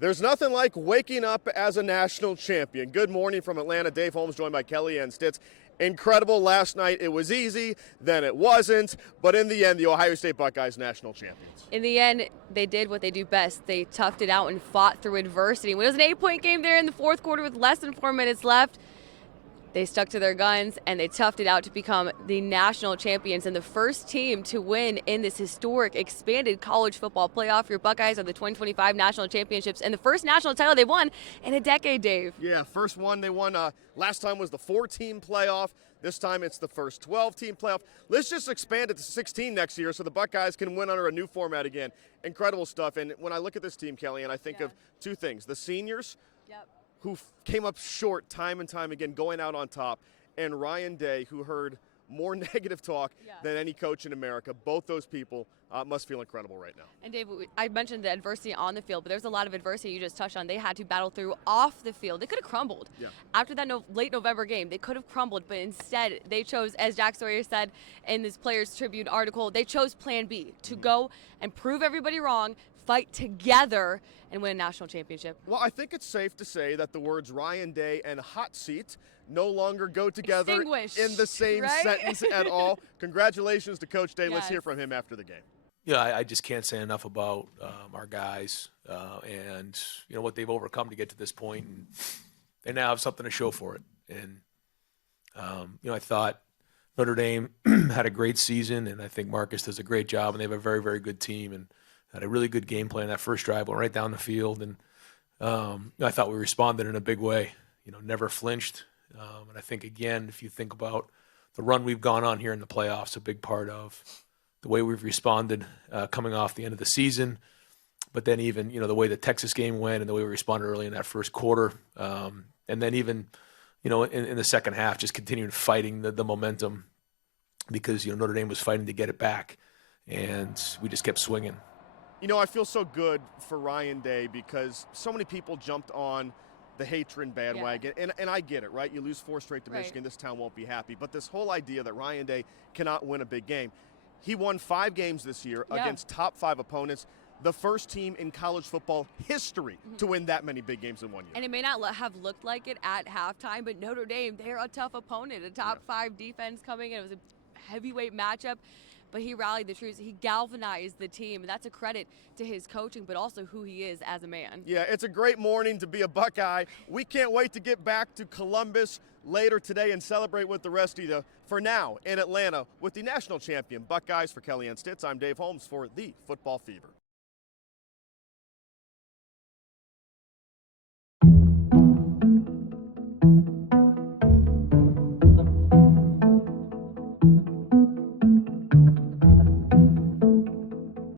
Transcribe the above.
There's nothing like waking up as a national champion. Good morning from Atlanta. Dave Holmes joined by Kellyanne Stitz. Incredible last night. It was easy, then it wasn't, but in the end, the Ohio State Buckeyes national champions. In the end, they did what they do best. They toughed it out and fought through adversity. When it was an 8-point game there in the fourth quarter with less than 4 minutes left, they stuck to their guns and they toughed it out to become the national champions and the first team to win in this historic expanded college football playoff. Your Buckeyes are the 2025 national championships and the first national title they've won in a decade, Dave. Yeah, first one they won. Last time was the 4-team playoff. This time it's the first 12-team playoff. Let's just expand it to 16 next year so the Buckeyes can win under a new format again. Incredible stuff. And when I look at this team, Kelly, and I think of two things. The seniors, who came up short time and time again, going out on top, and Ryan Day, who heard more negative talk than any coach in America. Both those people must feel incredible right now. And Dave, I mentioned the adversity on the field, but there's a lot of adversity you just touched on. They had to battle through off the field. They could have crumbled. After that late November game, they could have crumbled, but instead they chose, as Jack Sawyer said in this Players Tribune article, they chose Plan B, to go and prove everybody wrong, fight together, and win a national championship. Well, I think it's safe to say that the words Ryan Day and hot seat no longer go together in the same sentence at all. Congratulations to Coach Day. Let's hear from him after the game. Yeah, I just can't say enough about our guys and what they've overcome to get to this point, and they now have something to show for it. And I thought Notre Dame had a great season, and I think Marcus does a great job, and they have a very, very good team, and had a really good game plan. That first drive went right down the field, and I thought we responded in a big way. Never flinched. And I think, again, if you think about the run we've gone on here in the playoffs, a big part of the way we've responded coming off the end of the season, but then even, the way the Texas game went and the way we responded early in that first quarter. And then even, in the second half, just continuing fighting the momentum because, Notre Dame was fighting to get it back, and we just kept swinging. I feel so good for Ryan Day because so many people jumped on the hatred bandwagon, and I get it, right? You lose 4 straight to Michigan, this town won't be happy. But this whole idea that Ryan Day cannot win a big game. He won 5 games this year against top 5 opponents, the first team in college football history to win that many big games in 1 year. And it may not have looked like it at halftime, but Notre Dame, they're a tough opponent, a top 5 defense coming in. It was a heavyweight matchup. But he rallied the troops. He galvanized the team. And that's a credit to his coaching, but also who he is as a man. Yeah, it's a great morning to be a Buckeye. We can't wait to get back to Columbus later today and celebrate with the rest of you. For now, in Atlanta, with the national champion Buckeyes. For Kellyanne Stitz, I'm Dave Holmes for the Football Fever.